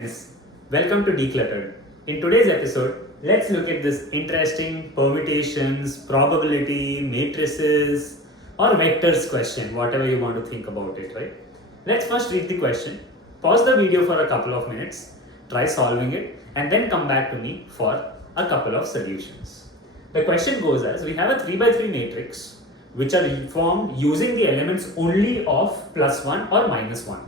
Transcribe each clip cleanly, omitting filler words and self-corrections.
Yes. Welcome to Decluttered. In today's episode, let's look at this interesting permutations, probability, matrices, or vectors question, whatever you want to think about it, right? Let's first read the question, pause the video for a couple of minutes, try solving it, and then come back to me for a couple of solutions. The question goes as, we have a 3x3 matrix which are formed using the elements only of +1 or -1.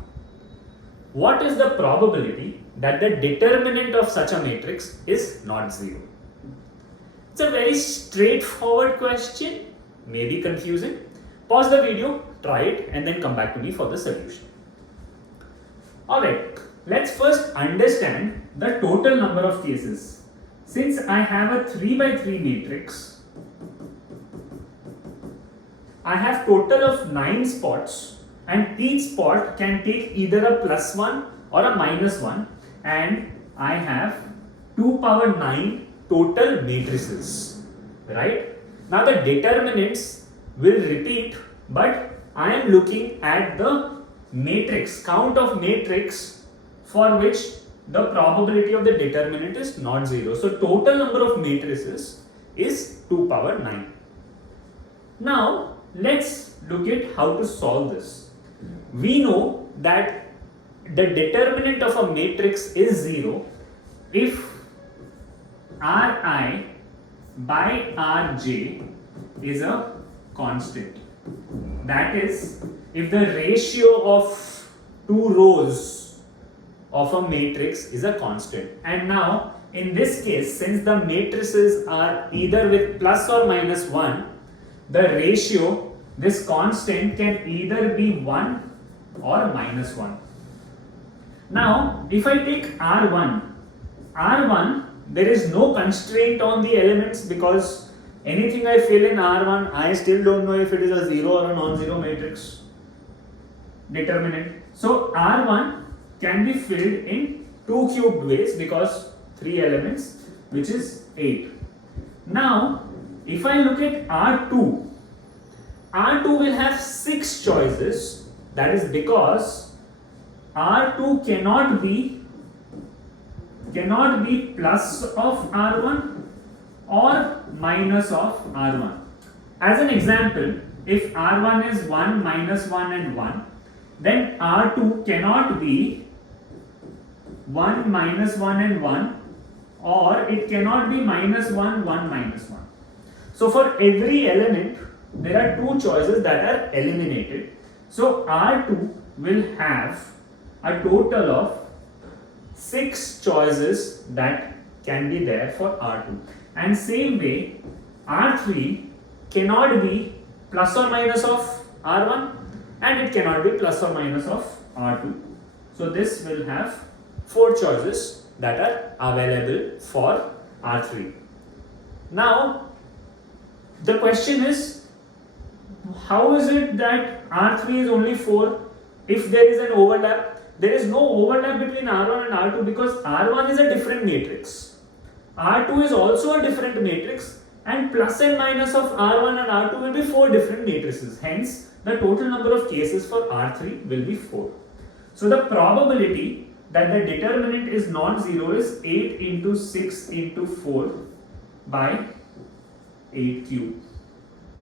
What is the probability that the determinant of such a matrix is not 0? It's a very straightforward question, maybe confusing. Pause the video, try it, and then come back to me for the solution. Alright, let's first understand the total number of cases. Since I have a 3x3 matrix, I have total of 9 spots, and each spot can take either a +1 or a -1, and I have 2 power 9 total matrices, right? Now the determinants will repeat, but I am looking at the matrix, count of matrix for which the probability of the determinant is not 0. So total number of matrices is 2 power 9. Now let's look at how to solve this. We know that the determinant of a matrix is 0 if Ri by Rj is a constant. That is, if the ratio of two rows of a matrix is a constant. And now, in this case, since the matrices are either with plus or minus 1, the ratio, this constant, can either be 1 or -1. Now, if I take R1, there is no constraint on the elements because anything I fill in R1, I still don't know if it is a 0 or a non-zero matrix determinant. So, R1 can be filled in 2 cubed ways because 3 elements, which is 8. Now, if I look at R2 will have 6 choices. That is because R2 cannot be plus of R1 or minus of R1. As an example, if R1 is 1, -1 and 1, then R2 cannot be 1, -1 and 1, or it cannot be -1, 1, -1. So for every element, there are 2 choices that are eliminated. So R2 will have a total of 6 choices that can be there for R2. And same way, R3 cannot be plus or minus of R1, and it cannot be plus or minus of R2. So this will have 4 choices that are available for R3. Now, the question is, how is it that R3 is only 4 if there is an overlap? There is no overlap between R1 and R2 because R1 is a different matrix. R2 is also a different matrix, and plus and minus of R1 and R2 will be 4 different matrices. Hence, the total number of cases for R3 will be 4. So the probability that the determinant is non-zero is 8 into 6 into 4 by 8 cube.